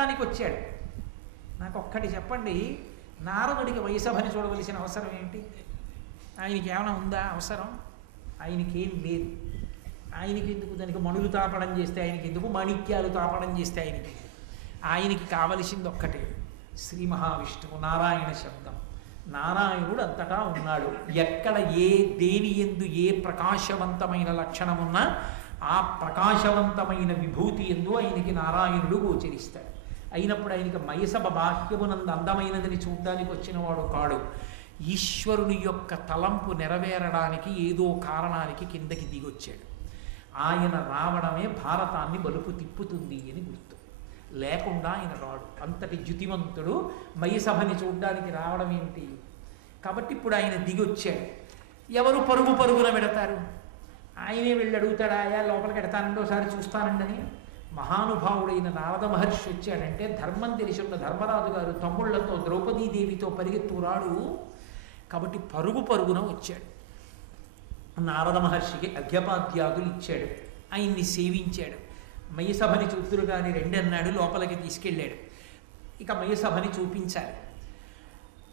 చూడటానికి వచ్చాడు. నాకు ఒక్కటి చెప్పండి, నారదుడికి వయసభని చూడవలసిన అవసరం ఏంటి? ఆయనకి ఏమైనా ఉందా అవసరం? ఆయనకి ఏం లేదు. ఆయనకి ఎందుకు? దానికి మణులు తాపడం చేస్తే ఆయనకి ఎందుకు? మాణిక్యాలు తాపడం చేస్తే ఆయనకి కావలసింది ఒక్కటే, శ్రీ మహావిష్ణువు, నారాయణ శబ్దం. నారాయణుడు అంతటా ఉన్నాడు. ఎక్కడ దేని యందు ఏ ప్రకాశవంతమైన లక్షణమున్నా ఆ ప్రకాశవంతమైన విభూతి యందు ఆయనకి నారాయణుడు గోచరిస్తాడు. అయినప్పుడు ఆయనకి మయసభ బాహ్యమునందు అందమైనదని చూడ్డానికి వచ్చినవాడు కాడు. ఈశ్వరుని యొక్క తలంపు నెరవేరడానికి ఏదో కారణానికి కిందకి దిగొచ్చాడు. ఆయన రావడమే భారతాన్ని బలుపు తిప్పుతుంది అని గుర్తు. లేకుండా ఆయన రాడు. అంతటి జ్యుతిమంతుడు మయసభని చూడ్డానికి రావడం ఏమిటి? కాబట్టి ఇప్పుడు ఆయన దిగొచ్చాడు. ఎవరు పరుగున పెడతారు? ఆయనే వెళ్ళి అడుగుతాడా, ఆయా లోపలికి ఎడతానండి, ఒకసారి చూస్తానండని? మహానుభావుడైన నారద మహర్షి వచ్చాడంటే ధర్మం తెలిసిన ధర్మరాజు గారు తమ్ముళ్లతో ద్రౌపదీదేవితో పరిగెత్తురాడు. కాబట్టి పరుగున వచ్చాడు. నారద మహర్షికి అర్ఘ్యపాద్యాదులు ఇచ్చాడు. ఆయన్ని సేవించాడు. మయసభని చూద్దురు కానీ రెండన్నాడు, లోపలికి తీసుకెళ్ళాడు. ఇక మయసభని చూపించాలి.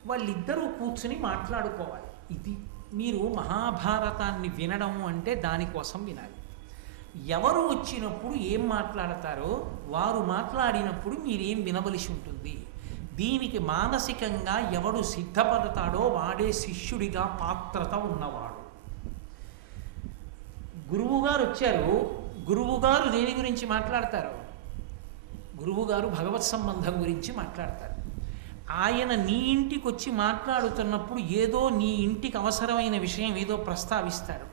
వాళ్ళిద్దరూ కూర్చుని మాట్లాడుకోవాలి. ఇది మీరు మహాభారతాన్ని వినడం అంటే దానికోసం వినాలి. ఎవరు వచ్చినప్పుడు ఏం మాట్లాడతారో వారు మాట్లాడినప్పుడు మీరేం వినవలసి ఉంటుంది. దీనికి మానసికంగా ఎవడు సిద్ధపడతాడో వాడే శిష్యుడిగా పాత్రత ఉన్నవాడు. గురువుగారు వచ్చారు. గురువుగారు దేని గురించి మాట్లాడతారు? గురువుగారు భగవత్ సంబంధం గురించి మాట్లాడతారు. ఆయన నీ ఇంటికి వచ్చి మాట్లాడుతున్నప్పుడు ఏదో నీ ఇంటికి అవసరమైన విషయం ఏదో ప్రస్తావిస్తారు.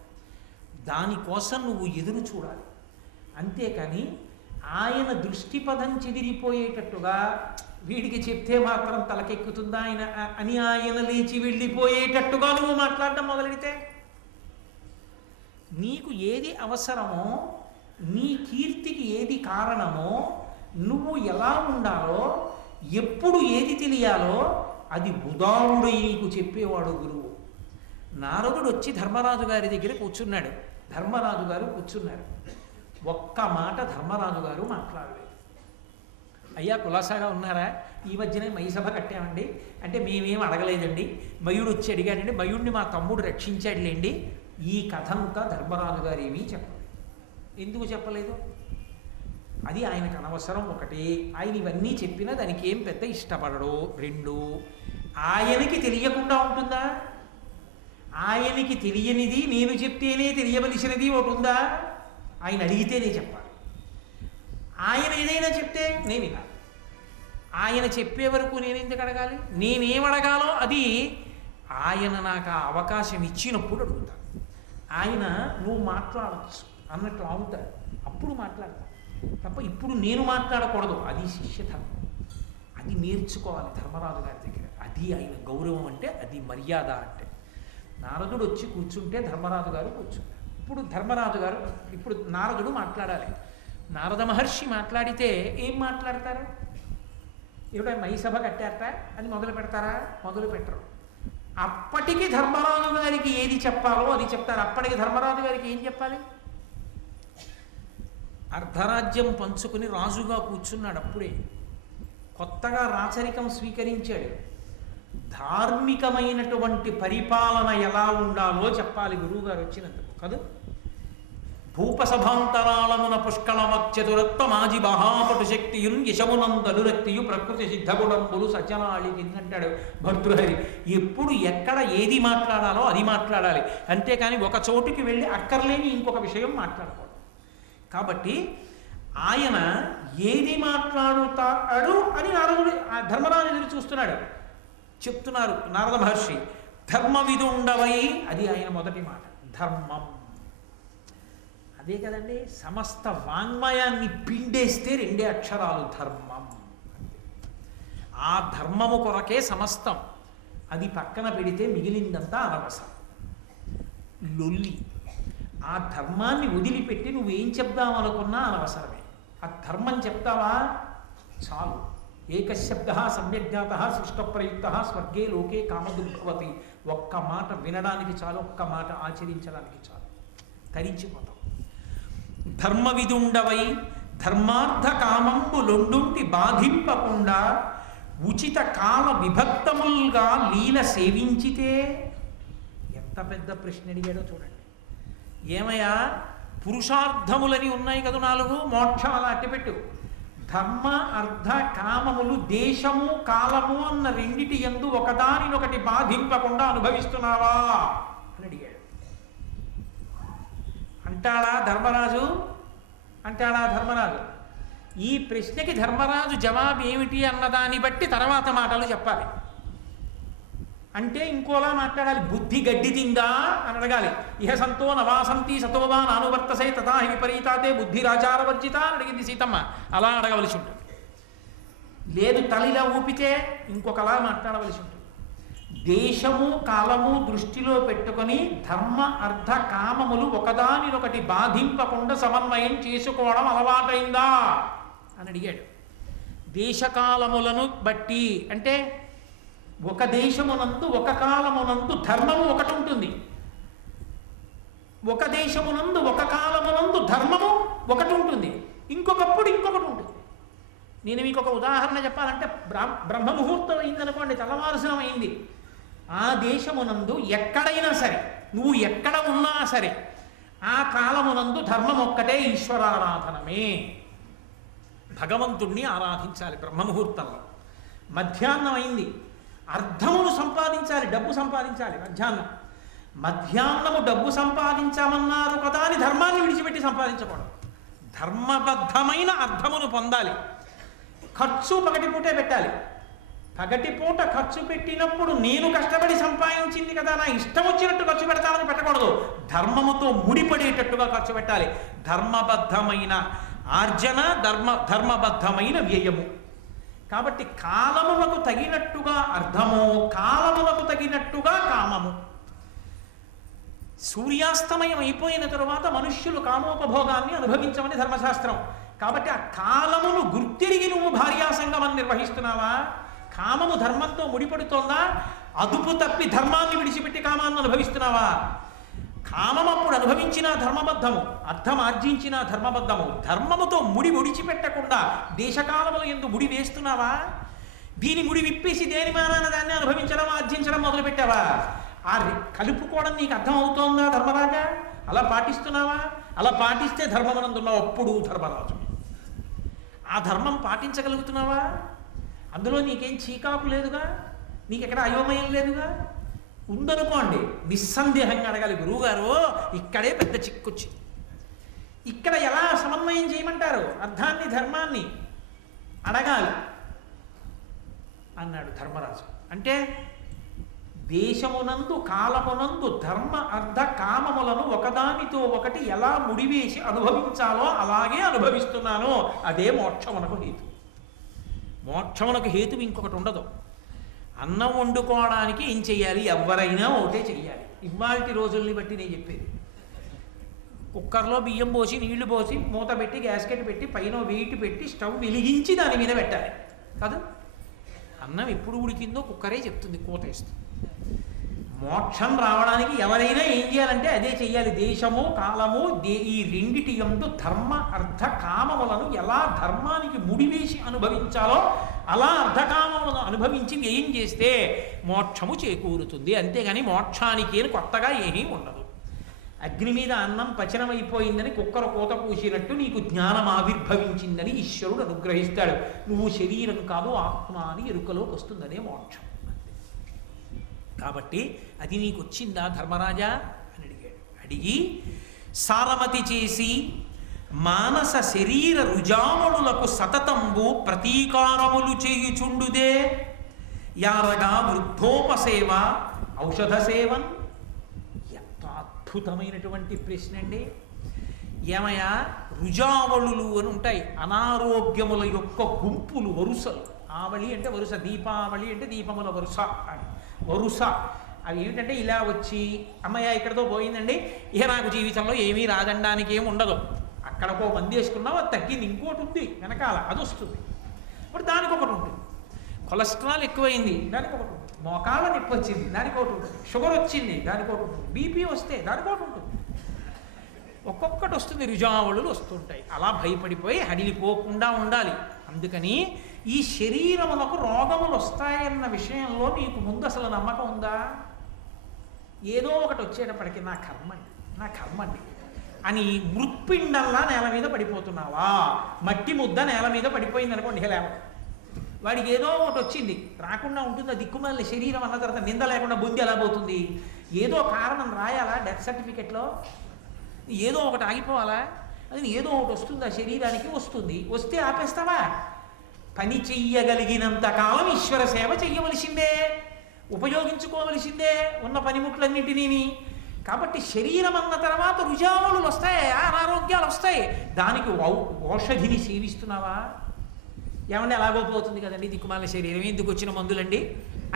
దానికోసం నువ్వు ఎదురు చూడాలి. అంతేకాని ఆయన దృష్టిపథం చెదిరిపోయేటట్టుగా వీడికి చెప్తే మాత్రం తలకెక్కుతుందా ఆయన అని ఆయన లేచి వెళ్ళిపోయేటట్టుగా నువ్వు మాట్లాడటం మొదలెడితే, నీకు ఏది అవసరమో, నీ కీర్తికి ఏది కారణమో, నువ్వు ఎలా ఉండాలో, ఎప్పుడు ఏది తెలియాలో అది ఉదారుడై నీకు చెప్పేవాడు గురువు. నారదుడు వచ్చి ధర్మరాజు గారి దగ్గర కూర్చున్నాడు. ధర్మరాజు గారు కూర్చున్నారు. ఒక్క మాట ధర్మరాజు గారు మాట్లాడలేదు. అయ్యా కులాసాగా ఉన్నారా? ఈ మధ్యనే మయసభ కట్టామండి అంటే మేమేం అడగలేదండి, మయుడు వచ్చి అడిగాడండి, మయుడిని మా తమ్ముడు రక్షించాడులేండి. ఈ కథంతా ధర్మరాజు గారు ఏమీ చెప్పలేదు. ఎందుకు చెప్పలేదు? అది ఆయనకు అనవసరం. ఒకటి, ఆయన ఇవన్నీ చెప్పినా దానికి ఏం పెద్ద ఇష్టపడడు. రెండు, ఆయనకి తెలియకుండా ఉంటుందా? ఆయనకి తెలియనిది నేను చెప్తేనే తెలియవలసినది ఒకటి ఉందా? ఆయన అడిగితేనే చెప్పాలి. ఆయన ఏదైనా చెప్తే నేను వినాలి. ఆయన చెప్పే వరకు నేను ఎందుకు అడగాలి? నేనేం అడగాలో అది ఆయన నాకు ఆ అవకాశం ఇచ్చినప్పుడు అడుగుతాను. ఆయన నువ్వు మాట్లాడచ్చు అన్నట్టు ఆగుతాడు, అప్పుడు మాట్లాడతాను తప్ప ఇప్పుడు నేను మాట్లాడకూడదు. అది శిష్యధర్మం. అది నేర్చుకోవాలి ధర్మరాజు గారి దగ్గర. అది ఆయన గౌరవం అంటే, అది మర్యాద అంటే. నారదుడు వచ్చి కూర్చుంటే ధర్మరాజు గారు కూర్చుంటారు. ఇప్పుడు నారదుడు మాట్లాడాలి. నారద మహర్షి మాట్లాడితే ఏం మాట్లాడతారు? ఇప్పుడు మయసభ కట్టారట అని మొదలు పెడతారా? మొదలు పెట్టరు. అప్పటికి ధర్మరాజు గారికి ఏది చెప్పాలో అది చెప్తారు. అప్పటికి ధర్మరాజు గారికి ఏం చెప్పాలి? అర్ధరాజ్యం పంచుకుని రాజుగా కూర్చున్నాడు. అప్పుడే కొత్తగా రాచరికం స్వీకరించాడు. ధార్మికమైనటువంటి పరిపాలన ఎలా ఉండాలో చెప్పాలి గురువుగారు వచ్చినందుకు కాదు. భూపసభాంతరాళమున పుష్కళమత్యదురత్వ మాజి మహాపటు శక్తియున్ యశమునందనురక్తియు ప్రకృతి సిద్ధగుణంబులు సజ్జనాళి అంటాడు భర్తృహరి. ఎప్పుడు ఎక్కడ ఏది మాట్లాడాలో అది మాట్లాడాలి. అంతేకాని ఒక చోటుకి వెళ్ళి అక్కర్లేని ఇంకొక విషయం మాట్లాడకూడదు. కాబట్టి ఆయన ఏది మాట్లాడుతాడు అని నారదుడు ధర్మరాజు ఎదురు చూస్తున్నాడు. చెప్తున్నారు నారద మహర్షి, ధర్మవిదుండవై, అది ఆయన మొదటి మాట. ధర్మం అదే కదండి. సమస్త వాంగ్మయాన్ని పిండేస్తే రెండే అక్షరాలు ధర్మం. ఆ ధర్మము కొరకే సమస్తం. అది పక్కన పెడితే మిగిలిందంతా అనవసరం, లొల్లి. ఆ ధర్మాన్ని వదిలిపెట్టి నువ్వేం చెప్దామనుకున్నా అనవసరమే. ఆ ధర్మం చెప్తావా చాలు. ఏకశబ్ద సమ్యజ్ఞాత సృష్టప్రయుక్త స్వర్గే లోకే కామదుర్భవతి. ఒక్క మాట వినడానికి చాలు, ఒక్క మాట ఆచరించడానికి చాలు, తరించిపోతాం. ధర్మవిదుండవై ధర్మార్థ కామంబులొండుంటి బాధింపకుండా ఉచిత కాల విభక్తములుగా లీల సేవించితే. ఎంత పెద్ద ప్రశ్న అడిగాడో చూడండి. ఏమయ్యా, పురుషార్థములని ఉన్నాయి కదా 4, మోక్షం అలా అట్టిపెట్టు. ధర్మ అర్థ కామములు దేశము కాలము అన్న రెండిటి యందు ఒకదానినొకటి బాధింపకుండా అనుభవిస్తున్నావా అని అడిగాడు. అంటాడా ధర్మరాజు? ఈ ప్రశ్నకి ధర్మరాజు జవాబు ఏమిటి అన్నదాన్ని బట్టి తర్వాత మాటలు చెప్పాలి. అంటే ఇంకోలా మాట్లాడాలి. బుద్ధి గడ్డి తిందా అని అడగాలి. ఇహ సంతో నవాసంతి సతోవా నానువర్తసే తథా విపరీతాతే బుద్ధిరాచారవర్జిత అని అడిగింది సీతమ్మ. అలా అడగవలసి ఉంటుంది. లేదు తలిలా ఊపితే ఇంకొకలా మాట్లాడవలసి ఉంటుంది. దేశము కాలము దృష్టిలో పెట్టుకొని ధర్మ అర్థ కామములు ఒకదానినొకటి బాధింపకుండా సమన్వయం చేసుకోవడం అలవాటైందా అని అడిగాడు. దేశకాలములను బట్టి అంటే ఒక దేశమునందు ఒక కాలమునందు ధర్మము ఒకటి ఉంటుంది, ఒక దేశమునందు ఒక కాలమునందు ధర్మము ఒకటి ఉంటుంది, ఇంకొకప్పుడు ఇంకొకటి ఉంటుంది. నేను మీకు ఒక ఉదాహరణ చెప్పాలంటే బ్రహ్మముహూర్తం అయిందనుకోండి, తెల్లవారుసనం అయింది. ఆ దేశమునందు ఎక్కడైనా సరే, నువ్వు ఎక్కడ ఉన్నా సరే, ఆ కాలమునందు ధర్మం ఒక్కటే, ఈశ్వరారాధనమే. భగవంతుణ్ణి ఆరాధించాలి బ్రహ్మముహూర్తంలో. మధ్యాహ్నం అయింది, అర్థమును సంపాదించాలి, డబ్బు సంపాదించాలి. మధ్యాహ్నము డబ్బు సంపాదించామన్నారు కదా అని ధర్మాన్ని విడిచిపెట్టి సంపాదించకూడదు. ధర్మబద్ధమైన అర్థమును పొందాలి. ఖర్చు పగటిపూటే పెట్టాలి. పగటిపూట ఖర్చు పెట్టినప్పుడు నేను కష్టపడి సంపాదించింది కదా, నా ఇష్టం వచ్చినట్టు ఖర్చు పెడతానని పెట్టకూడదు. ధర్మముతో ముడిపడేటట్టుగా ఖర్చు పెట్టాలి. ధర్మబద్ధమైన ఆర్జన, ధర్మబద్ధమైన వ్యయము. కాబట్టి కాలములకు తగినట్టుగా అర్థము, కాలములకు తగినట్టుగా కామము. సూర్యాస్తమయం అయిపోయిన తరువాత మనుష్యులు కామోపభోగాన్ని అనుభవించమని ధర్మశాస్త్రం. కాబట్టి ఆ కాలమును గుర్తిరిగి నువ్వు భార్యాసంగమం నిర్వహిస్తున్నావా? కామము ధర్మంతో ముడిపడుతోందా? అదుపు తప్పి ధర్మాన్ని విడిచిపెట్టి కామాన్ని అనుభవిస్తున్నావా? కామం అప్పుడు అనుభవించిన ధర్మబద్ధము, అర్థం ఆర్జించిన ధర్మబద్ధము. ధర్మముతో ముడి ముడిచిపెట్టకుండా దేశకాలముల యందు ముడి వేస్తున్నావా? దీని ముడి విప్పేసి దేని మానాన దాన్ని అనుభవించడం, ఆర్జించడం మొదలుపెట్టావా? ఆ కలుపుకోవడం నీకు అర్థం అవుతోందా ధర్మరాజా? అలా పాటిస్తున్నావా? అలా పాటిస్తే ధర్మమనందున్నావు. అప్పుడు ధర్మరాజు ఆ ధర్మం పాటించగలుగుతున్నావా? అందులో నీకేం చీకాకు లేదుగా, నీకెక్కడ అయోమయం లేదుగా. ఉందనుకోండి, నిస్సందేహంగా అడగాలి, గురువుగారు ఇక్కడే పెద్ద చిక్కొచ్చింది, ఇక్కడ ఎలా సమన్వయం చేయమంటారు అర్థాన్ని ధర్మాన్ని అడగాలి అన్నాడు ధర్మరాజు. అంటే దేశమునందు కాలమునందు ధర్మ అర్థ కామములను ఒకదానితో ఒకటి ఎలా ముడివేసి అనుభవించాలో అలాగే అనుభవిస్తున్నాను. అదే మోక్షమునకు హేతు. మోక్షమునకు హేతు ఇంకొకటి ఉండదు. అన్నం వండుకోవడానికి ఏం చెయ్యాలి? ఎవరైనా ఒకటే చెయ్యాలి. ఇవాల్టి రోజుల్ని బట్టి నేను చెప్పేది, కుక్కర్లో బియ్యం పోసి నీళ్లు పోసి మూత పెట్టి గ్యాస్కెట్ పెట్టి పైన వెయిట్ పెట్టి స్టవ్ వెలిగించి దాని మీద పెట్టాలి కాదు. అన్నం ఎప్పుడు ఉడికిందో కుక్కరే చెప్తుంది, కూతేస్తుంది. మోక్షం రావడానికి ఎవరైనా ఏం చేయాలంటే అదే చెయ్యాలి. దేశము కాలము ఈ రెండిటి యందు ధర్మ అర్థ కామములను ఎలా ధర్మానికి ముడివేసి అనుభవించాలో అలా అర్ధకామములను అనుభవించి ఏం చేస్తే మోక్షము చేకూరుతుంది. అంతేగాని మోక్షానికి కొత్తగా ఏమీ ఉండదు. అగ్ని మీద అన్నం పచనమైపోయిందని కుక్కర కూత కూసినట్టు నీకు జ్ఞానం ఆవిర్భవించిందని ఈశ్వరుడు అనుగ్రహిస్తాడు. నువ్వు శరీరం కాదు ఆత్మ అని ఎరుకలోకి వస్తుందనే మోక్షం. కాబట్టి అది నీకు వచ్చిందా ధర్మరాజా అని అడిగాడు. అడిగి సారమతి చేసి మానస శరీర రుజామణులకు సతతంబు ప్రతీకారములు చేయుచుండుదే యారగా వృద్ధోపసేవ ఔషధ సేవన్. ఎంత అద్భుతమైనటువంటి ప్రశ్న అండి. ఏమయ్యా, రుజావళులు అని ఉంటాయి, అనారోగ్యముల యొక్క గుంపులు, వరుసలు. ఆవళి అంటే వరుస, దీపావళి అంటే దీపముల వరుస అని వరుస. అవి ఏమిటంటే ఇలా వచ్చి అమ్మయ్య ఇక్కడతో పోయిందండి, ఇక నాకు జీవితంలో ఏమీ రాదనడానికి ఏమి ఉండదు. అక్కడకో మంది వేసుకున్నావు, అది తగ్గింది, ఇంకోటి ఉంది వెనకాల, అది వస్తుంది. ఇప్పుడు దానికి ఒకటి ఉంటుంది. కొలెస్ట్రాల్ ఎక్కువైంది, దానికి ఒకటి ఉంటుంది. మోకాళ్ళ నొప్పి వచ్చింది, దానికి ఒకటి ఉంటుంది. షుగర్ వచ్చింది, దానికి ఒకటి ఉంటుంది. బీపీ వస్తే దానికి ఒకటి ఉంటుంది. ఒక్కొక్కటి వస్తుంది, రుజావళులు వస్తుంటాయి. అలా భయపడిపోయి హడిలిపోకుండా ఉండాలి. అందుకని ఈ శరీరమునకు రోగములు వస్తాయన్న విషయంలో నీకు ముందు అసలు నమ్మకం ఉందా? ఏదో ఒకటి వచ్చేటప్పటికి నా కర్మండి అని మృత్పిండల్లా నేల మీద పడిపోతున్నావా? మట్టి ముద్ద నేల మీద పడిపోయింది అనుకోండి, లేవ. వాడికి ఏదో ఒకటి వచ్చింది, రాకుండా ఉంటుందా? దిక్కుమాలిన శరీరం అన్న తర్వాత నింద లేకుండా బుద్ధి ఎలా పోతుంది? ఏదో కారణం రాయాలా డెత్ సర్టిఫికెట్లో? ఏదో ఒకటి ఆగిపోవాలా? అది ఏదో ఒకటి వస్తుంది, ఆ శరీరానికి వస్తుంది. వస్తే ఆపేస్తావా? పని చెయ్యగలిగినంత కాలం ఈశ్వర సేవ చెయ్యవలసిందే, ఉపయోగించుకోవలసిందే ఉన్న పనిముట్లన్నింటినీ. కాబట్టి శరీరం అన్న తర్వాత రుజావులు వస్తాయి, అనారోగ్యాలు వస్తాయి. దానికి ఔషధిని సేవిస్తున్నావా? ఏమంటే ఎలాగో పోతుంది కదండి, దిక్కుమాల శరీరం ఎందుకు వచ్చిన మందులండి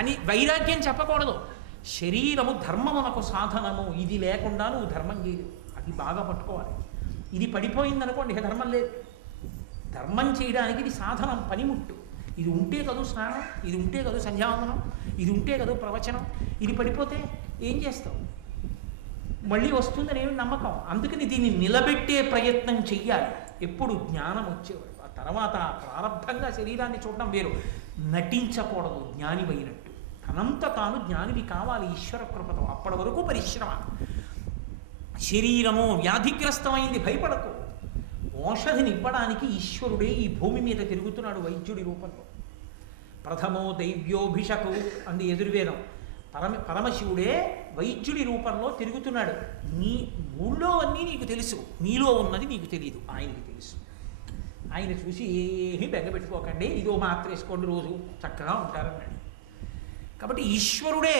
అని వైరాగ్యం చెప్పకూడదు. శరీరము ధర్మమునకు సాధనము, ఇది లేకుండా నువ్వు ధర్మం చేయలేవు. అది బాగా పట్టుకోవాలి. ఇది పడిపోయిందనుకోండి, ఇక ధర్మం లేదు. ధర్మం చేయడానికి ఇది సాధనం, పనిముట్టు. ఇది ఉంటే కదూ స్నానం, ఇది ఉంటే కదూ సంధ్యావందనం, ఇది ఉంటే కదూ ప్రవచనం. ఇది పడిపోతే ఏం చేస్తావు? మళ్ళీ వస్తుందని ఏమి నమ్మకం. అందుకని దీన్ని నిలబెట్టే ప్రయత్నం చెయ్యాలి. ఎప్పుడు జ్ఞానం వచ్చేవాడు. ఆ తర్వాత ప్రారంభంగా శరీరాన్ని చూడడం వేరు. నటించకూడదు జ్ఞానివైనట్టు. తనంత తాను జ్ఞానివి కావాలి ఈశ్వర కృపతో. అప్పటి వరకు పరిశ్రమ. శరీరము వ్యాధిగ్రస్తమైంది, భయపడకు. ఔషధిని ఇవ్వడానికి ఈశ్వరుడే ఈ భూమి మీద తిరుగుతున్నాడు వైద్యుడి రూపంలో. ప్రథమో దైవ్యోభిషకు అంది యజుర్వేదం. పరమశివుడే వైద్యుడి రూపంలో తిరుగుతున్నాడు. నీ ఊళ్ళో అన్నీ నీకు తెలుసు, నీలో ఉన్నది నీకు తెలియదు, ఆయనకి తెలుసు. ఆయన చూసి ఏమీ బెంగపెట్టుకోకండి, ఇదో మాత్ర వేసుకోండి, రోజు చక్కగా ఉంటారన్నాడు. కాబట్టి ఈశ్వరుడే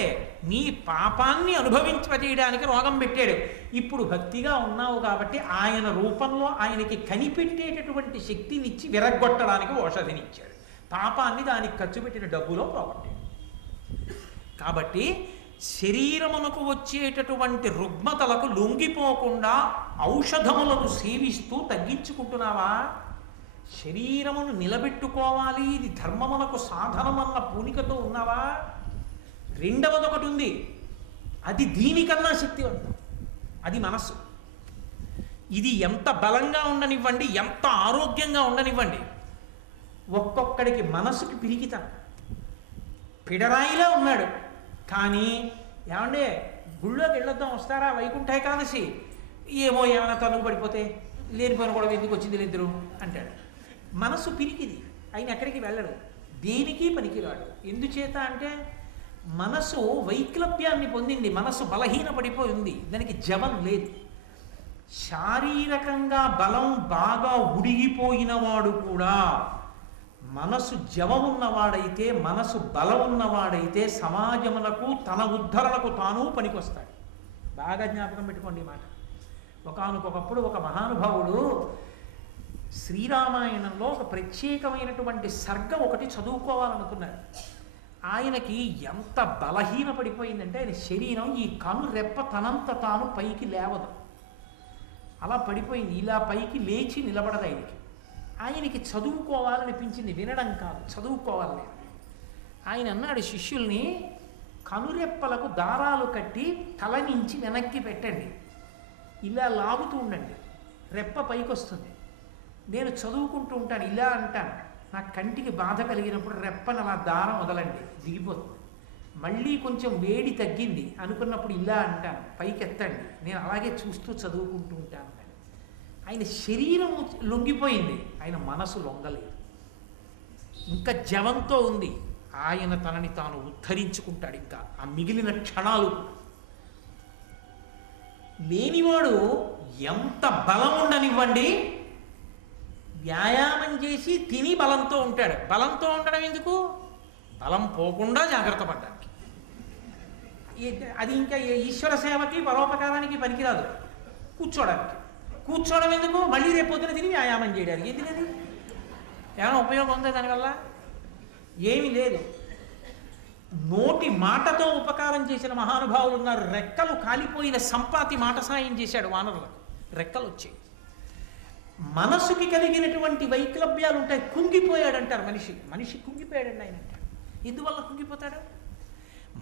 నీ పాపాన్ని అనుభవించజేయడానికి రోగం పెట్టాడు. ఇప్పుడు భక్తిగా ఉన్నావు కాబట్టి ఆయన రూపంలో ఆయనకి కనిపెట్టేటటువంటి శక్తినిచ్చి విరగ్గొట్టడానికి ఔషధినిచ్చాడు. పాపాన్ని దానికి ఖర్చు పెట్టిన డబ్బులో పోగొట్టాడు. కాబట్టి శరీరమునకు వచ్చేటటువంటి రుగ్మతలకు లొంగిపోకుండా ఔషధములను సేవిస్తూ తగ్గించుకుంటున్నావా? శరీరమును నిలబెట్టుకోవాలి, ఇది ధర్మమునకు సాధనమన్న పూనికతో ఉన్నావా? రెండవది ఒకటి ఉంది, అది దీనికన్నా శక్తివంతం, అది మనస్సు. ఇది ఎంత బలంగా ఉండనివ్వండి, ఎంత ఆరోగ్యంగా ఉండనివ్వండి, ఒక్కొక్కడికి మనసుకి పిరికితనం. పిడరాయిలా ఉన్నాడు కానీ ఏమంటే గుళ్ళోకి వెళ్ళొద్దాం వస్తారా వైకుంఠ ఏకాదశి, ఏమో ఏమైనా తనుగు పడిపోతే లేనిపోయిన కూడా ఎందుకు వచ్చింది ఇద్దరు అంటాడు. మనసు పిరికిది, ఆయన ఎక్కడికి వెళ్ళడు, దేనికి పనికిరాడు. ఎందుచేత అంటే మనసు వైక్లభ్యాన్ని పొందింది, మనసు బలహీనపడిపోయి ఉంది, దానికి జవం లేదు. శారీరకంగా బలం బాగా ఉడిగిపోయిన వాడు కూడా మనసు జవం ఉన్నవాడైతే, మనసు బలం ఉన్నవాడైతే సమాజమునకు తన ఉద్ధరణకు తాను పనికొస్తాడు. బాగా జ్ఞాపకం పెట్టుకోండి ఈ మాట. ఒకానొకప్పుడు ఒక మహానుభావుడు శ్రీరామాయణంలో ఒక ప్రత్యేకమైనటువంటి సర్గం ఒకటి చదువుకోవాలనుకున్నాడు. ఆయనకి ఎంత బలహీనపడిపోయిందంటే ఆయన శరీరం ఈ కను రెప్ప తనంత తాను పైకి లేవదు, అలా పడిపోయింది. ఇలా పైకి లేచి నిలబడదు ఆయనకి. ఆయనకి చదువుకోవాలనిపించింది, వినడం కాదు, చదువుకోవాలని. ఆయన అన్నాడు శిష్యుల్ని, కనురెప్పలకు దారాలు కట్టి తల నుంచి వెనక్కి పెట్టండి, ఇలా లాగుతూ ఉండండి, రెప్ప పైకి వస్తుంది. నేను చదువుకుంటూ ఉంటాను, ఇలా అంటాను, నా కంటికి బాధ కలిగినప్పుడు రెప్పను అలా దారం వదలండి, దిగిపోతుంది. మళ్ళీ కొంచెం వేడి తగ్గింది అనుకున్నప్పుడు ఇలా అంటాను, పైకి ఎత్తండి, నేను అలాగే చూస్తూ చదువుకుంటూ ఉంటాను. ఆయన శరీరం లొంగిపోయింది, ఆయన మనసు లొంగలేదు, ఇంకా జవంతో ఉంది. ఆయన తనని తాను ఉద్ధరించుకుంటాడు. ఇంకా ఆ మిగిలిన క్షణాలు లేనివాడు ఎంత బలం ఉండనివ్వండి, వ్యాయామం చేసి తిని బలంతో ఉంటాడు. బలంతో ఉండడం ఎందుకు? బలం పోకుండా జాగ్రత్త పడ్డానికి. అది ఇంకా ఈశ్వర సేవకి పరోపకారానికి పనికిరాదు. కూర్చోవడం ఎందుకు? మళ్ళీ రేపు పొద్దున తిని వ్యాయామం చేయడానికి. ఎందుకది? ఏమైనా ఉపయోగం ఉందా దానివల్ల? ఏమీ లేదు. నోటి మాటతో ఉపకారం చేసిన మహానుభావులు ఉన్నారు. రెక్కలు కాలిపోయిన సంపాతి మాట సాయం చేశాడు వానరులకు, రెక్కలు వచ్చాయి. మనసుకి కలిగినటువంటి వైక్లభ్యాలు ఉంటాయి. కుంగిపోయాడంటారు మనిషి కుంగిపోయాడండి ఆయన అంటారు. ఎందువల్ల కుంగిపోతాడు?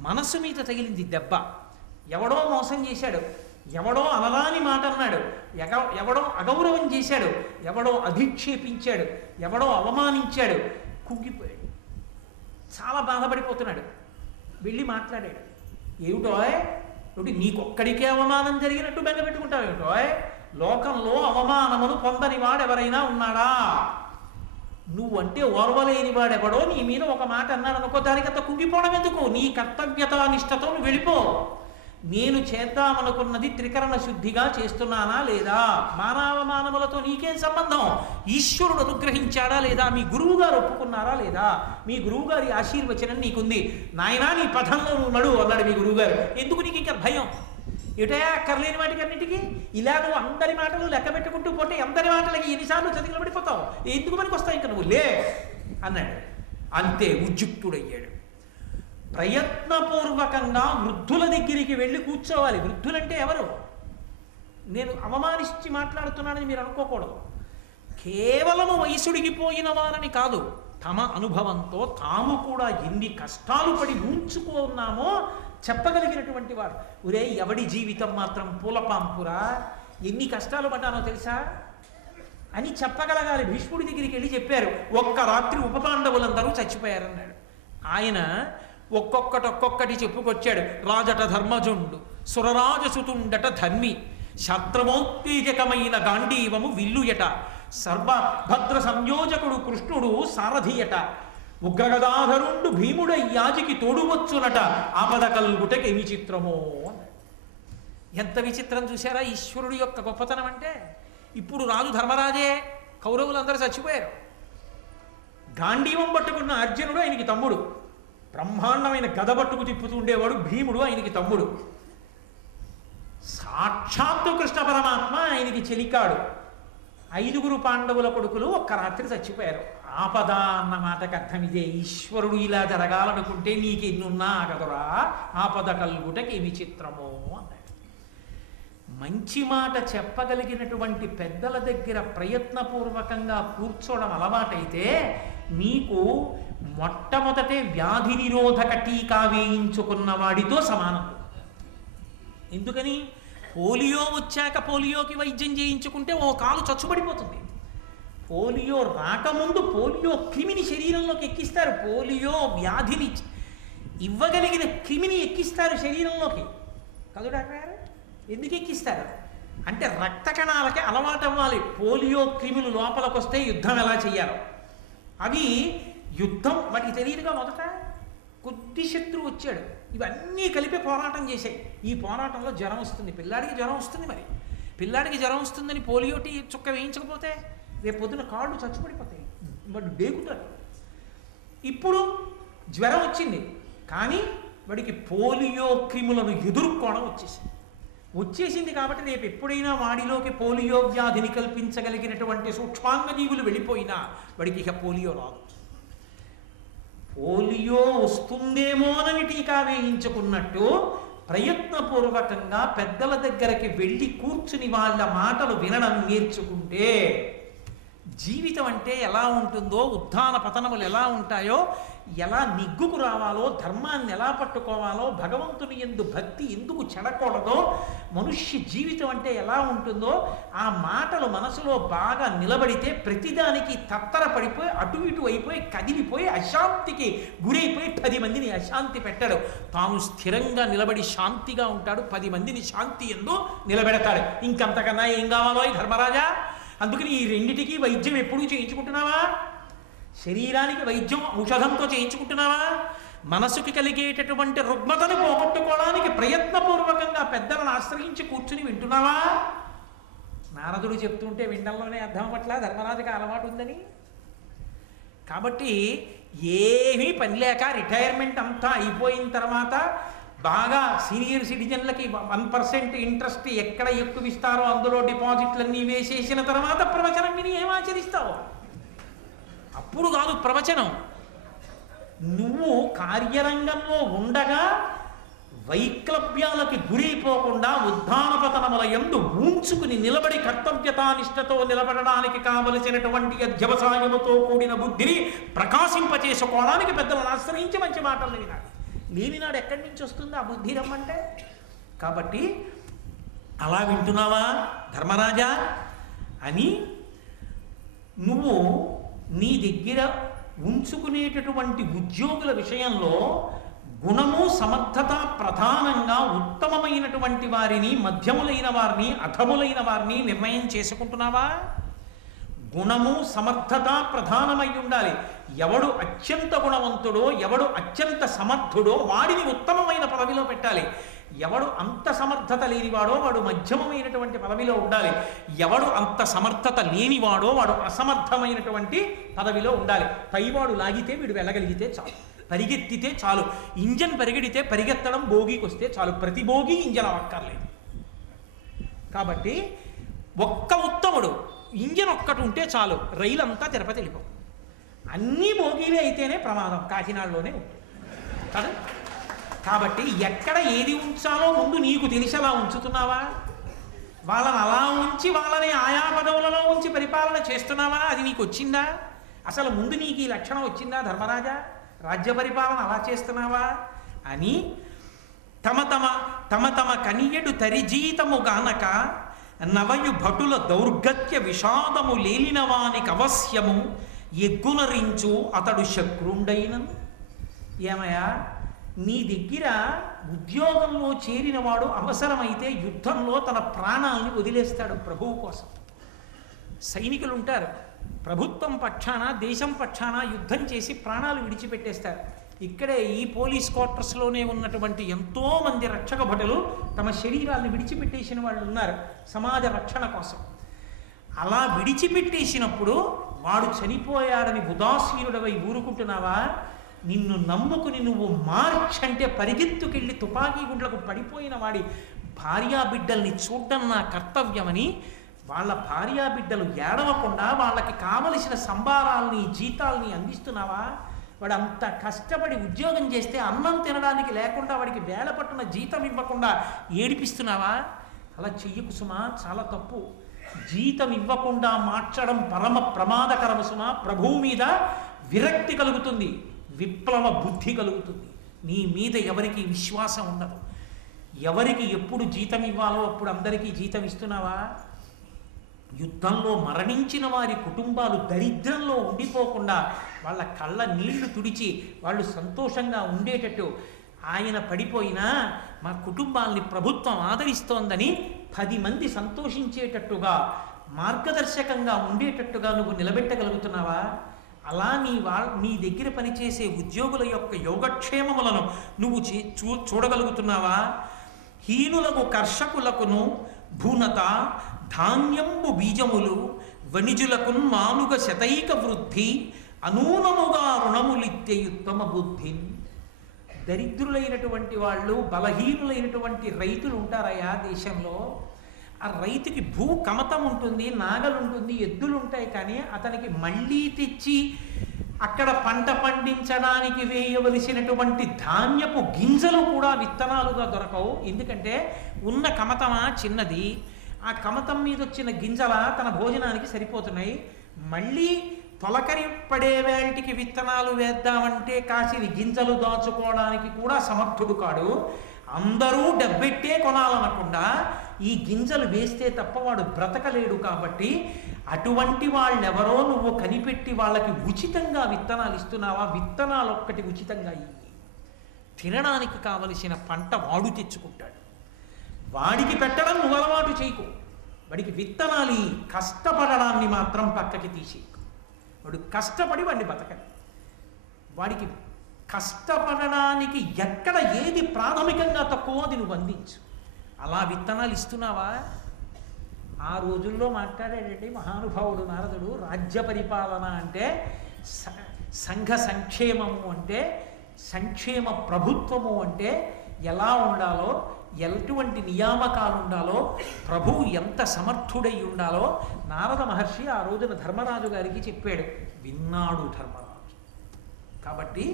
మనసు మీద తగిలింది దెబ్బ. ఎవడో మోసం చేశాడు, ఎవడో అనరాని మాట అన్నాడు, ఎవడో అగౌరవం చేశాడు, ఎవడో అధిక్షేపించాడు, ఎవడో అవమానించాడు, కుంగిపోయాడు, చాలా బాధపడిపోతున్నాడు. వెళ్ళి మాట్లాడాడు. ఏమిటోయ్, నీకొక్కడికే అవమానం జరిగినట్టు బెంగ పెట్టుకుంటావు ఏమిటోయ్? లోకంలో అవమానమును పొందని వాడెవరైనా ఉన్నాడా? నువ్వంటే ఓర్వలేని వాడెవడో నీ మీద ఒక మాట అన్నాడు అనుకో, దానికంత కుంగిపోవడం ఎందుకు? నీ కర్తవ్యతానిష్టతో నువ్వు వెళ్ళిపో. నేను చేద్దామనుకున్నది త్రికరణ శుద్ధిగా చేస్తున్నానా లేదా? మానవమానములతో నీకేం సంబంధం? ఈశ్వరుడు అనుగ్రహించాడా లేదా? మీ గురువు గారు ఒప్పుకున్నారా లేదా? మీ గురువు గారి ఆశీర్వచనం నీకుంది. నాయనా నీ పథంలో నువ్వు నడు అన్నాడు మీ గురువుగారు. ఎందుకు నీకు ఇంకా భయం? ఏటయా అక్కర్లేని వాటికి అన్నిటికీ ఇలా నువ్వు అందరి మాటలు లెక్క పెట్టుకుంటూ పోతే అందరి మాటలకి ఎన్నిసార్లు చదివిన పడిపోతావు, ఎందుకు పనికి వస్తావు ఇంకా నువ్వు, లే అన్నాడు. అంతే ఉద్యుక్తుడయ్యాడు. ప్రయత్నపూర్వకంగా వృద్ధుల దగ్గరికి వెళ్ళి కూర్చోవాలి. వృద్ధులంటే ఎవరు? నేను అవమానించి మాట్లాడుతున్నానని మీరు అనుకోకూడదు. కేవలము వయసుడిగిపోయిన వారని కాదు, తమ అనుభవంతో తాము కూడా ఎన్ని కష్టాలు పడి ఉంచుకున్నామో చెప్పగలిగినటువంటి వారు. ఒరే, ఎవడి జీవితం మాత్రం పూలపాంపురా, ఎన్ని కష్టాలు పడ్డానో తెలుసా అని చెప్పగలగాలి. భీష్ముడి దగ్గరికి వెళ్ళి చెప్పారు, ఒక్క రాత్రి ఉపపాండవులందరూ చచ్చిపోయారన్నాడు. ఆయన ఒక్కొక్కటి చెప్పుకొచ్చాడు. రాజట ధర్మజుండు, సురరాజసుతుండట ధర్మి, శత్రమోత్తేజకమైన గాంధీవము విల్లుయట, సర్వభద్ర సంయోజకుడు కృష్ణుడు సారథియట, ఉగ్రగదాధరుండు భీముడై యాజికి తోడువచ్చునట, ఆపద కల్గుటకి విచిత్రమో. ఎంత విచిత్రం చూసారా ఈశ్వరుడు యొక్క గొప్పతనం అంటే. ఇప్పుడు రాజు ధర్మరాజే, కౌరవులందరూ చచ్చిపోయారు. గాంధీవం పట్టుకున్న అర్జునుడు ఆయనకి తమ్ముడు, బ్రహ్మాండమైన గద పట్టుకు తిప్పుతూ ఉండేవాడు భీముడు ఆయనకి తమ్ముడు, సాక్షాత్తు కృష్ణ పరమాత్మ ఆయనకి చెలికాడు. 5 పాండవుల కొడుకులు ఒక్క రాత్రి చచ్చిపోయారు. ఆపద అన్న మాటకు అర్థం ఇదే. ఈశ్వరుడు ఇలా జరగాలనుకుంటే నీకెన్నున్నా ఆగదురా, ఆపద కల్గుటకి విచిత్రమో అన్నాడు. మంచి మాట చెప్పగలిగినటువంటి పెద్దల దగ్గర ప్రయత్నపూర్వకంగా కూర్చోవడం అలవాటైతే నీకు మొట్టమొదటే వ్యాధి నిరోధక టీకా వేయించుకున్న వాడితో సమానం. ఎందుకని? పోలియో వచ్చాక పోలియోకి వైద్యం చేయించుకుంటే ఓ కాలు చచ్చుబడిపోతుంది. పోలియో రాకముందు పోలియో క్రిమిని శరీరంలోకి ఎక్కిస్తారు. పోలియో వ్యాధిని ఇవ్వగలిగిన క్రిమిని ఎక్కిస్తారు శరీరంలోకి. కాదు డాక్టర్ గారు, ఎందుకు ఎక్కిస్తారు అంటే రక్త కణాలకి అలవాటు అవ్వాలి. పోలియో క్రిములు లోపలికి వస్తే యుద్ధం ఎలా చేయాలో, అవి యుద్ధం వాటికి తెలియదుగా. మొదట కొద్ది శత్రువు వచ్చాడు, ఇవన్నీ కలిపి పోరాటం చేశాయి. ఈ పోరాటంలో జ్వరం వస్తుంది, పిల్లాడికి జ్వరం వస్తుంది. మరి పిల్లాడికి జ్వరం వస్తుందని పోలియోటి చుక్క వేయించకపోతే రేపు పొద్దున కాళ్ళు చచ్చుపడిపోతాయి, వాడు డేగుతాడు. ఇప్పుడు జ్వరం వచ్చింది, కానీ వాడికి పోలియో క్రిములను ఎదుర్కోవడం వచ్చేసింది కాబట్టి రేపు ఎప్పుడైనా వాడిలోకి పోలియో వ్యాధిని కల్పించగలిగినటువంటి సూక్ష్మాంగజీవులు వెళ్ళిపోయినా వాడికి ఇక పోలియో రాదు. పోలియో వస్తుందేమోనని టీకా వేయించుకున్నట్టు ప్రయత్నపూర్వకంగా పెద్దల దగ్గరికి వెళ్ళి కూర్చుని వాళ్ళ మాటలు వినడం నేర్చుకుంటే జీవితం అంటే ఎలా ఉంటుందో, ఉత్థాన పతనములు ఎలా ఉంటాయో, ఎలా నిగ్గుకు రావాలో, ధర్మాన్ని ఎలా పట్టుకోవాలో, భగవంతుని యందు భక్తి ఎందుకు చెడకూడదో, మనుష్య జీవితం అంటే ఎలా ఉంటుందో ఆ మాటలు మనసులో బాగా నిలబడితే ప్రతిదానికి తత్తరపడిపోయి అటు ఇటు అయిపోయి కదిలిపోయి అశాంతికి గురైపోయి 10 మందిని అశాంతి పెట్టాడు. తాను స్థిరంగా నిలబడి శాంతిగా ఉంటాడు, 10 మందిని శాంతి యందు నిలబెడతాడు. ఇంకంతకన్నా ఏం కావాలో ఈ ధర్మరాజా? అందుకని ఈ రెండిటికి వైద్యం ఎప్పుడూ చేయించుకుంటున్నావా? శరీరానికి వైద్యం ఔషధంతో చేయించుకుంటున్నావా? మనసుకి కలిగేటటువంటి రుగ్మతను పోగొట్టుకోవడానికి ప్రయత్నపూర్వకంగా పెద్దలను ఆశ్రయించి కూర్చుని వింటున్నావా? నారదుడు చెప్తుంటే వినడంలోనే అర్థం పట్ల ధర్మరాజుకి అలవాటు ఉందని. కాబట్టి ఏమీ పని లేక రిటైర్మెంట్ అంతా అయిపోయిన తర్వాత బాగా సీనియర్ సిటిజన్లకి 1% ఇంట్రెస్ట్ ఎక్కడ ఎక్కువ ఇస్తారో అందులో డిపాజిట్లన్నీ వేసేసిన తర్వాత ప్రవచనం విని ఏం ఆచరిస్తావు? అప్పుడు కాదు ప్రవచనం. నువ్వు కార్యరంగంలో ఉండగా వైక్లభ్యాలకి గురైపోకుండా ఉద్ధానపతనముల యందు ఉంచుకుని నిలబడి కర్తవ్యతానిష్టతో నిలబడడానికి కావలసినటువంటి అధ్యవసాయముతో కూడిన బుద్ధిని ప్రకాశింపచేసుకోవడానికి పెద్దలను ఆశ్రయించి మంచి మాటలు వినాలి. లేనినాడు ఎక్కడి నుంచి వస్తుంది ఆ బుద్ధి రమ్మంటే? కాబట్టి అలా వింటున్నావా ధర్మరాజా అని నువ్వు నీ దగ్గర ఉంచుకునేటటువంటి ఉద్యోగుల విషయంలో గుణము సమర్థత ప్రధానంగా ఉత్తమమైనటువంటి వారిని, మధ్యములైన వారిని, అధములైన వారిని నిర్ణయం చేసుకుంటున్నావా? గుణము సమర్థత ప్రధానమై ఉండాలి. ఎవడు అత్యంత గుణవంతుడో, ఎవడు అత్యంత సమర్థుడో వాడిని ఉత్తమమైన పదవిలో పెట్టాలి. ఎవడు అంత సమర్థత లేనివాడో వాడు మధ్యమమైనటువంటి పదవిలో ఉండాలి. ఎవడు అంత సమర్థత లేనివాడో వాడు అసమర్థమైనటువంటి పదవిలో ఉండాలి. పైవాడు లాగితే వీడు వెళ్ళగలిగితే చాలు, పరిగెత్తితే చాలు, ఇంజన్ పరిగెడితే పరిగెత్తడం భోగికి వస్తే చాలు, ప్రతి భోగి ఇంజన్ అక్కర్లేదు. కాబట్టి ఒక్క ఉత్తముడు ఇంజన్ ఒక్కటి ఉంటే చాలు, రైలు అంతా తిరుపతి వెళ్ళిపోతుంది. అన్నీ భోగిలే అయితేనే ప్రమాదం కాకినాడలోనే ఉంటుంది కదా. కాబట్టి ఎక్కడ ఏది ఉంచాలో ముందు నీకు తెలిసేలా ఉంచుతున్నావా? వాళ్ళని అలా ఉంచి వాళ్ళని ఆయా పదవులలో ఉంచి పరిపాలన చేస్తున్నావా? అది నీకు వచ్చిందా? అసలు ముందు నీకు ఈ లక్షణం వచ్చిందా ధర్మరాజా? రాజ్య పరిపాలన అలా చేస్తున్నావా అని తమ తమ కనియడు తరిజీతము గానక నవయు భటుల దౌర్గత్య విషాదము లేలిన వానికి అవశ్యము ఎగ్గునరించు అతడు శక్రుండైనను. ఏమయ్యా, నీ దగ్గర ఉద్యోగంలో చేరినవాడు అవసరమైతే యుద్ధంలో తన ప్రాణాలని వదిలేస్తాడు ప్రభువు కోసం. సైనికులు ఉంటారు, ప్రభుత్వం పక్షాన, దేశం పక్షాన యుద్ధం చేసి ప్రాణాలు విడిచిపెట్టేస్తారు. ఇక్కడే ఈ పోలీస్ క్వార్టర్స్లోనే ఉన్నటువంటి ఎంతోమంది రక్షక భటులు తమ శరీరాలను విడిచిపెట్టేసిన వాళ్ళు ఉన్నారు సమాజ రక్షణ కోసం. అలా విడిచిపెట్టేసినప్పుడు వాడు చనిపోయాడని ఉదాసీనుడవై ఊరుకుంటున్నావా? నిన్ను నమ్ముకుని నువ్వు మార్చ్ అంటే పరిగెత్తుకెళ్ళి తుపాకీ గుండ్లకు పడిపోయిన వాడి భార్యాబిడ్డల్ని చూడడం నా కర్తవ్యమని వాళ్ళ భార్యాబిడ్డలు ఏడవకుండా వాళ్ళకి కావలసిన సంబారాల్ని, జీతాల్ని అందిస్తున్నావా? వాడు అంత కష్టపడి ఉద్యోగం చేస్తే అన్నం తినడానికి లేకుండా వాడికి వేళ పట్టున జీతం ఇవ్వకుండా ఏడిపిస్తున్నావా? అలా చెయ్యకు సుమా, చాలా తప్పు. జీతం ఇవ్వకుండా మార్చడం పరమ ప్రమాదకరము సుమా. ప్రభువు మీద విరక్తి కలుగుతుంది, విప్లవ బుద్ధి కలుగుతుంది. నీ మీద ఎవరికి విశ్వాసం ఉండదు. ఎవరికి ఎప్పుడు జీతం ఇవ్వాలో అప్పుడు అందరికీ జీతం ఇస్తున్నావా? యుద్ధంలో మరణించిన వారి కుటుంబాలు దరిద్రంలో ఉండిపోకుండా వాళ్ళ కళ్ళ నీళ్లు తుడిచి వాళ్ళు సంతోషంగా ఉండేటట్టు, ఆయన పడిపోయినా మా కుటుంబాల్ని ప్రభుత్వం ఆదరిస్తోందని 10 మంది సంతోషించేటట్టుగా మార్గదర్శకంగా ఉండేటట్టుగా నువ్వు నిలబెట్టగలుగుతున్నావా? అలా నీ దగ్గర పనిచేసే ఉద్యోగుల యొక్క యోగక్షేమములను నువ్వు చూడగలుగుతున్నావా? హీనులకు కర్షకులకును భూనత ధాన్యంబు బీజములు వణిజులకు మానుగ శతైక వృద్ధి అనూనముగా రుణములిత్తేయుత్తమ బుద్ధి. దరిద్రులైనటువంటి వాళ్ళు, బలహీనులైనటువంటి రైతులు ఉంటారయ్యా దేశంలో. ఆ రైతుకి భూ కమతం ఉంటుంది, నాగలుంటుంది, ఎద్దులు ఉంటాయి, కానీ అతనికి మళ్ళీ తెచ్చి అక్కడ పంట పండించడానికి వేయవలసినటువంటి ధాన్యపు గింజలు కూడా విత్తనాలుగా దొరకవు. ఎందుకంటే ఉన్న కమతమా చిన్నది, ఆ కమతం మీద వచ్చిన గింజల తన భోజనానికి సరిపోతున్నాయి. మళ్ళీ తొలకరి పడే వేటికి విత్తనాలు వేద్దామంటే కాసిని గింజలు దాచుకోవడానికి కూడా సమర్థుడు కాడు. అందరూ డబ్బెట్టే కొనాలనకుండా ఈ గింజలు వేస్తే తప్ప వాడు బ్రతకలేడు. కాబట్టి అటువంటి వాళ్ళెవరో నువ్వు కనిపెట్టి వాళ్ళకి ఉచితంగా విత్తనాలు ఇస్తున్నావా? విత్తనాలు ఒక్కటి ఉచితంగా ఇయ్యి. తినడానికి కావలసిన పంట వాడు తెచ్చుకుంటాడు. వాడికి పెట్టడం నువ్వు అలవాటు చేయకు. వాడికి విత్తనాలు కష్టపడడాన్ని మాత్రం పక్కకి తీసి, వాడు కష్టపడి వాడిని బతకని. వాడికి కష్టపడడానికి ఎక్కడ ఏది ప్రాథమికంగా తక్కువ అది నువ్వు అందించు. అలా విత్తనాలు ఇస్తున్నావా? ఆ రోజుల్లో మాట్లాడేటండి మహానుభావుడు నారదుడు. రాజ్య పరిపాలన అంటే సంఘ సంక్షేమము అంటే, సంక్షేమ ప్రభుత్వము అంటే ఎలా ఉండాలో, ఎటువంటి నియామకాలు ఉండాలో, ప్రభువు ఎంత సమర్థుడై ఉండాలో నారద మహర్షి ఆ రోజున ధర్మరాజు గారికి చెప్పాడు. విన్నాడు ధర్మరాజు. కాబట్టి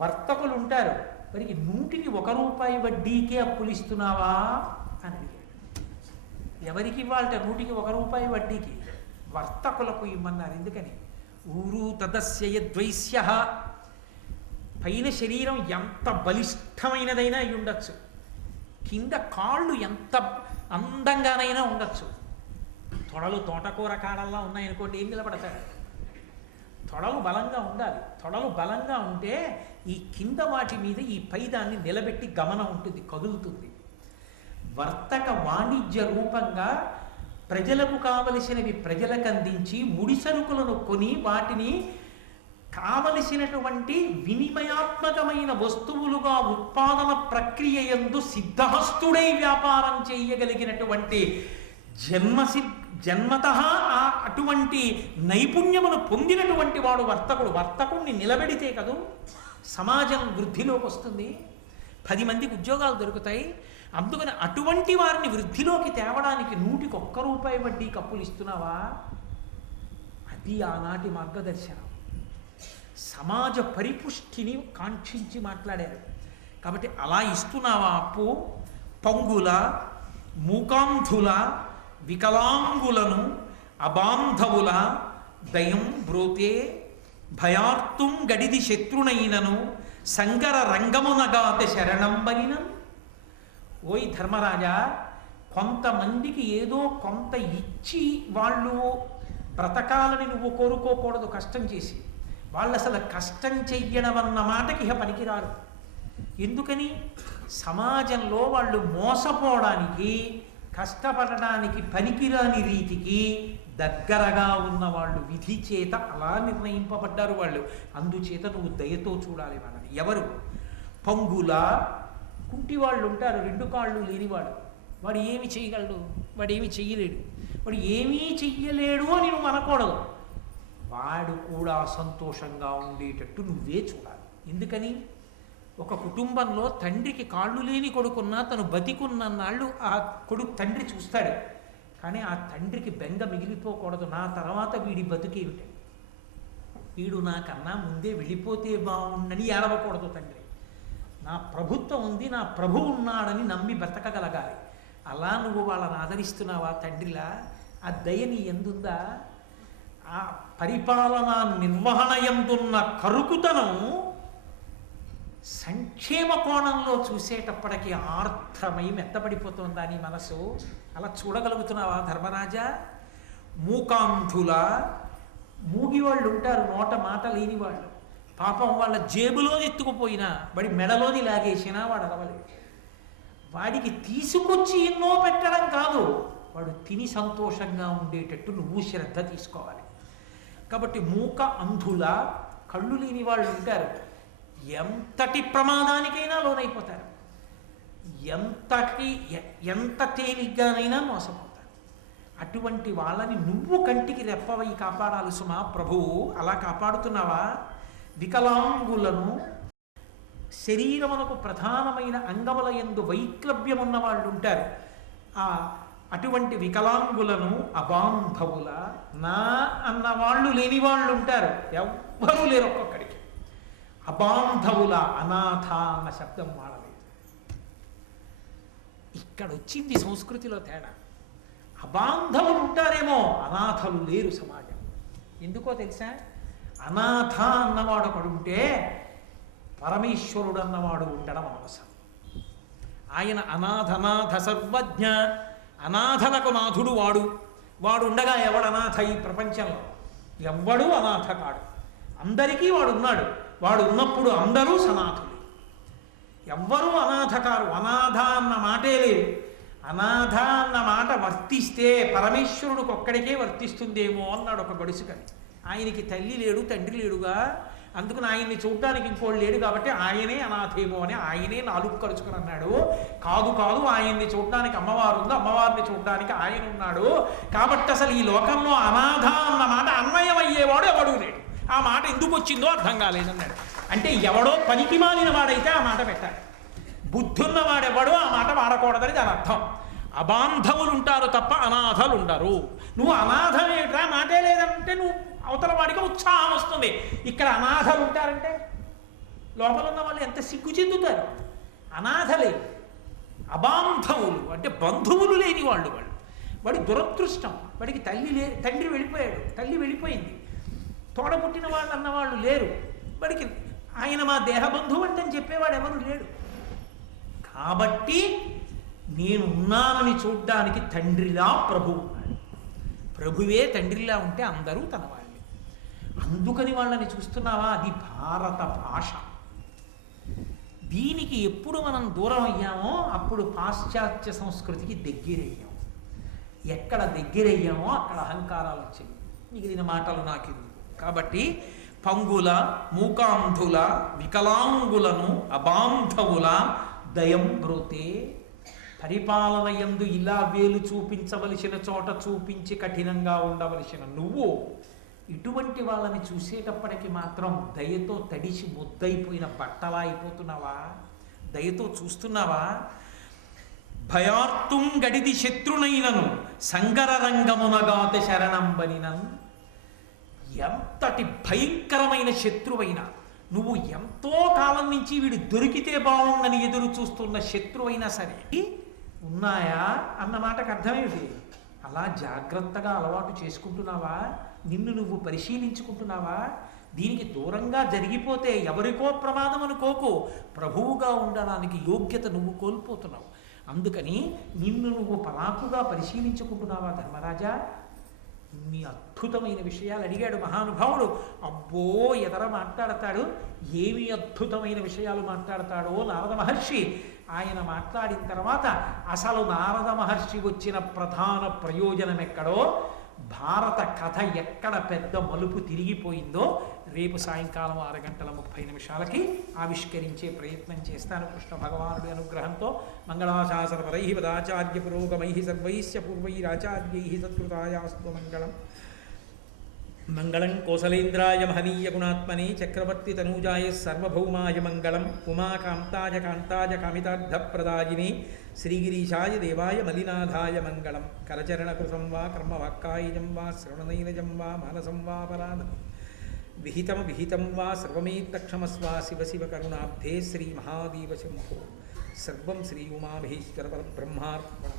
వర్తకులు ఉంటారు, వారికి 100కి 1 రూపాయి వడ్డీకే అప్పులు ఇస్తున్నావా అని అడిగాడు. ఎవరికి ఇవ్వాలట 100కి 1 రూపాయి వడ్డీకి? వర్తకులకు ఇమ్మన్నారు. ఎందుకని? ఊరు తదస్య ద్వైస్య. పైన శరీరం ఎంత బలిష్టమైనదైనా అయి ఉండొచ్చు, కింద కాళ్ళు ఎంత అందంగానైనా ఉండొచ్చు, తొడలు తోటకూర కాడల్లా ఉన్నాయనుకోండి, ఏం నిలబడతాడు? తొడలు బలంగా ఉండాలి. తొడలు బలంగా ఉంటే ఈ కింద వాటి మీద ఈ పైదాన్ని నిలబెట్టి గమనం ఉంటుంది, కదులుతుంది. వర్తక వాణిజ్య రూపంగా ప్రజలకు కావలసినవి ప్రజలకు అందించి ముడిసరుకులను కొని వాటిని కావలసినటువంటి వినిమయాత్మకమైన వస్తువులుగా ఉత్పాదన ప్రక్రియ యందు సిద్ధహస్తుడై వ్యాపారం చేయగలిగినటువంటి జన్మత అటువంటి నైపుణ్యమును పొందినటువంటి వాడు వర్తకుడు. వర్తకుడిని నిలబెడితే కదూ సమాజం వృద్ధిలోకి వస్తుంది, 10 మందికి ఉద్యోగాలు దొరుకుతాయి. అందుకని అటువంటి వారిని వృద్ధిలోకి తేవడానికి 100కి రూపాయి వడ్డీ కప్పులు ఇస్తున్నావా? అది ఆనాటి మార్గదర్శనం. సమాజ పరిపుష్టిని కాంక్షించి మాట్లాడారు. కాబట్టి అలా ఇస్తున్నావా అప్పు? పంగుల, మూకాంధుల, వికలాంగులను, అబాంధవుల దయం బ్రోతే భయార్తుం గడిది శత్రునైనను సంగర రంగమునగాత శరణంబనిన. ఓయ్ ధర్మరాజా, కొంతమందికి ఏదో కొంత ఇచ్చి వాళ్ళు బ్రతకాలని నువ్వు కోరుకోకూడదు. కష్టం చేసి వాళ్ళు అసలు కష్టం చెయ్యడం అన్న మాటకి ఇహ పనికిరారు. ఎందుకని? సమాజంలో వాళ్ళు మోసపోవడానికి, కష్టపడడానికి పనికిరాని రీతికి దగ్గరగా ఉన్న వాళ్ళు విధి చేత అలా నిర్ణయింపబడ్డారు వాళ్ళు. అందుచేత నువ్వు దయతో చూడాలి వాళ్ళని. ఎవరు? పంగుల, కుంటి వాళ్ళు ఉంటారు, 2 కాళ్ళు లేనివాడు. వాడు ఏమి చేయగలడు? వాడు ఏమి చెయ్యలేడు. వాడు ఏమీ చెయ్యలేడు అని నువ్వు అనకూడదు. వాడు కూడా సంతోషంగా ఉండేటట్టు నువ్వే చూడాలి. ఎందుకని? ఒక కుటుంబంలో తండ్రికి కాళ్ళు లేని కొడుకున్నా తను బతికున్నన్నాళ్ళు ఆ తండ్రి చూస్తాడు. కానీ ఆ తండ్రికి బెంగ మిగిలిపోకూడదు. నా తర్వాత వీడి బతుకేమిటి, వీడు నాకన్నా ముందే వెళ్ళిపోతే బాగుండని ఏడవకూడదు తండ్రి. నా ప్రభుత్వం ఉంది, నా ప్రభు ఉన్నాడని నమ్మి బ్రతకగలగాలి. అలా నువ్వు వాళ్ళని ఆదరిస్తున్నావా తండ్రిలా? ఆ దయ నీ ఎందుందా? ఆ పరిపాలనా నిర్వహణ ఎందున్న కరుకుతనం సంక్షేమ కోణంలో చూసేటప్పటికీ ఆర్ద్రమై మెత్తపడిపోతుందా నీ మనసు? అలా చూడగలుగుతున్నావా ధర్మరాజా? మూకాంధుల, మూగివాళ్ళు ఉంటారు, నోట మాట లేని వాళ్ళు. పాపం వాళ్ళ జేబులో ఎత్తుకుపోయినా, వాడి మెడలోని లాగేసినా వాడు అరవలేదు. వాడికి తీసుకొచ్చి ఎన్నో పెట్టడం కాదు, వాడు తిని సంతోషంగా ఉండేటట్టు నువ్వు శ్రద్ధ తీసుకోవాలి. కాబట్టి మూక అంధుల, కళ్ళు లేని వాళ్ళు ఉంటారు, ఎంతటి ప్రమాదానికైనా లోనైపోతారు, ఎంత తేలిగ్గానైనా మోసపోతారు. అటువంటి వాళ్ళని నువ్వు కంటికి రెప్పవై కాపాడాలి సుమా ప్రభువు. అలా కాపాడుతున్నావా? వికలాంగులను, శరీరమునకు ప్రధానమైన అంగముల యందు వైక్లభ్యం ఉన్న వాళ్ళు ఉంటారు, అటువంటి వికలాంగులను, అబాంధవుల, నా అన్న వాళ్ళు లేని వాళ్ళు ఉంటారు, ఎవ్వరూ లేరు ఒక్కొక్కడికి. అబాంధవుల, అనాథ అన్న శబ్దం వాడలేదు. ఇక్కడ వచ్చింది సంస్కృతిలో తేడా. అబాంధవులు ఉంటారేమో, అనాథలు లేరు సమాజం. ఎందుకో తెలుసా? అనాథ అన్నవాడు ఒకడు ఉంటే పరమేశ్వరుడు అన్నవాడు ఉండడం అవసరం. ఆయన అనాథనాథ సర్వజ్ఞ, అనాథలకు నాథుడు వాడు ఉండగా ఎవడు అనాథ ఈ ప్రపంచంలో? ఎవ్వడూ అనాథ కాడు, అందరికీ వాడు ఉన్నాడు. వాడు ఉన్నప్పుడు అందరూ సనాథులు, ఎవ్వరూ అనాథ కారు. అనాథ అన్న మాటే లేదు. అనాథ అన్న మాట వర్తిస్తే పరమేశ్వరుడికి ఒక్కడికే వర్తిస్తుందేమో అన్నాడు ఒక గడుసుకని. ఆయనకి తల్లి లేడు, తండ్రి లేడుగా, అందుకని ఆయన్ని చూడడానికి ఇంకోళ్ళు లేడు కాబట్టి ఆయనే అనాథేమో అని ఆయనే నాలుగు కలుచుకుని అన్నాడు. కాదు ఆయన్ని చూడడానికి అమ్మవారు ఉంది, అమ్మవారిని చూడడానికి ఆయన ఉన్నాడు. కాబట్టి అసలు ఈ లోకంలో అనాథ అన్న మాట అన్వయం అయ్యేవాడు ఎవడూ లేడు. ఆ మాట ఎందుకు వచ్చిందో అర్థం కాలేదన్నాడు. అంటే ఎవడో పనికి మాలిన వాడైతే ఆ మాట పెట్టాలి, బుద్ధున్నవాడెవడో ఆ మాట వాడకూడదని దాని అర్థం. అబాంధవులు ఉంటారు తప్ప అనాథలు ఉండరు. నువ్వు అనాథమేట్రా మాటే లేదంటే నువ్వు అవతల వాడికి ఉత్సాహం వస్తుంది. ఇక్కడ అనాథలు ఉంటారంటే లోపల ఉన్న వాళ్ళు ఎంత సిగ్గు చెందుతారు. అనాథలే, అబాంధవులు అంటే బంధువులు లేని వాళ్ళు. వాడి దురదృష్టం. వాడికి తండ్రి వెళ్ళిపోయాడు, తల్లి వెళ్ళిపోయింది, తోడ పుట్టిన వాళ్ళు అన్నవాళ్ళు లేరు. వాడికి ఆయన మా దేహబంధువు అంటే చెప్పేవాడు ఎవరు లేడు. కాబట్టి నేనున్నానని చూడ్డానికి తండ్రిలా ప్రభువు ఉన్నాడు. ప్రభువే తండ్రిలా ఉంటే అందరూ తన వాళ్ళే. అందుకని వాళ్ళని చూస్తున్నావా? అది భారత భాష. దీనికి ఎప్పుడు మనం దూరం అయ్యామో అప్పుడు పాశ్చాత్య సంస్కృతికి దగ్గరయ్యాం. ఎక్కడ దగ్గరయ్యామో అక్కడ అహంకారాలు వచ్చాయి. మిగిలిన మాటలు నాకెందుకు. కాబట్టి పంగుల, మూకాంధుల, వికలాంగులను, అబాంధవుల దయం బ్రోతే. పరిపాలన యందు ఇలా వేలు చూపించవలసిన చోట చూపించి కఠినంగా ఉండవలసిన నువ్వు ఇటువంటి వాళ్ళని చూసేటప్పటికి మాత్రం దయతో తడిసి ముద్దయిపోయిన బట్టలా అయిపోతున్నావా? దయతో చూస్తున్నావా? భయార్తుం గడిది శత్రునైనను సంగర రంగమునగాత శరణంబనినన్. ఎంతటి భయంకరమైన శత్రువైనా, నువ్వు ఎంతో కాలం నుంచి వీడు దొరికితే బాగుందని ఎదురు చూస్తున్న శత్రువైనా సరే ఉన్నాయా అన్న మాటకు అర్థమేమిటి? అలా జాగ్రత్తగా అలవాటు చేసుకుంటున్నావా? నిన్ను నువ్వు పరిశీలించుకుంటున్నావా? దీనికి దూరంగా జరిగిపోతే ఎవరికో ప్రమాదం అనుకోకు, ప్రభువుగా ఉండడానికి యోగ్యత నువ్వు కోల్పోతున్నావు. అందుకని నిన్ను నువ్వు పరాకుగా పరిశీలించుకుంటున్నావా ధర్మరాజా? ఇన్ని అద్భుతమైన విషయాలు అడిగాడు మహానుభావుడు. అబ్బో ఎదర మాట్లాడతాడు. ఏమి అద్భుతమైన విషయాలు మాట్లాడతాడో నారద మహర్షి. ఆయన మాట్లాడిన తర్వాత అసలు నారద మహర్షి వచ్చిన ప్రధాన ప్రయోజనం ఎక్కడో, భారత కథ ఎక్కడ పెద్ద మలుపు తిరిగిపోయిందో రేపు సాయంకాలం 6:30 ఆవిష్కరించే ప్రయత్నం చేస్తాను కృష్ణ భగవానుడి అనుగ్రహంతో. మంగళాశాసన పరై పదాచార్య పురోగమై సర్వైశ్య పూర్వైరాచార్యై సత్కృతాయాస్తు మంగళం. మంగళం కోసలేంద్రాయ మహనీయ గుణాత్మనే చక్రవర్తి తనూజాయ సర్వభౌమాయ మంగళం. ఉమాకాంతాయ కాంతాయ కామితార్థప్రదాయినే శ్రీగిరీశాయ దేవాయ మలినాథాయ మంగళం. కరచరణకృతం వా కర్మవాక్కాయజం వా శ్రవణనైనజం వా మానసం వా పరాధం విహితం వా సర్వమేత్తక్షమస్వ శివ శివ కరుణాబ్ధే శ్రీ మహాదేవ శంభో. సర్వం శ్రీ ఉమామహేశ్వర పరబ్రహ్మార్పణమస్తు.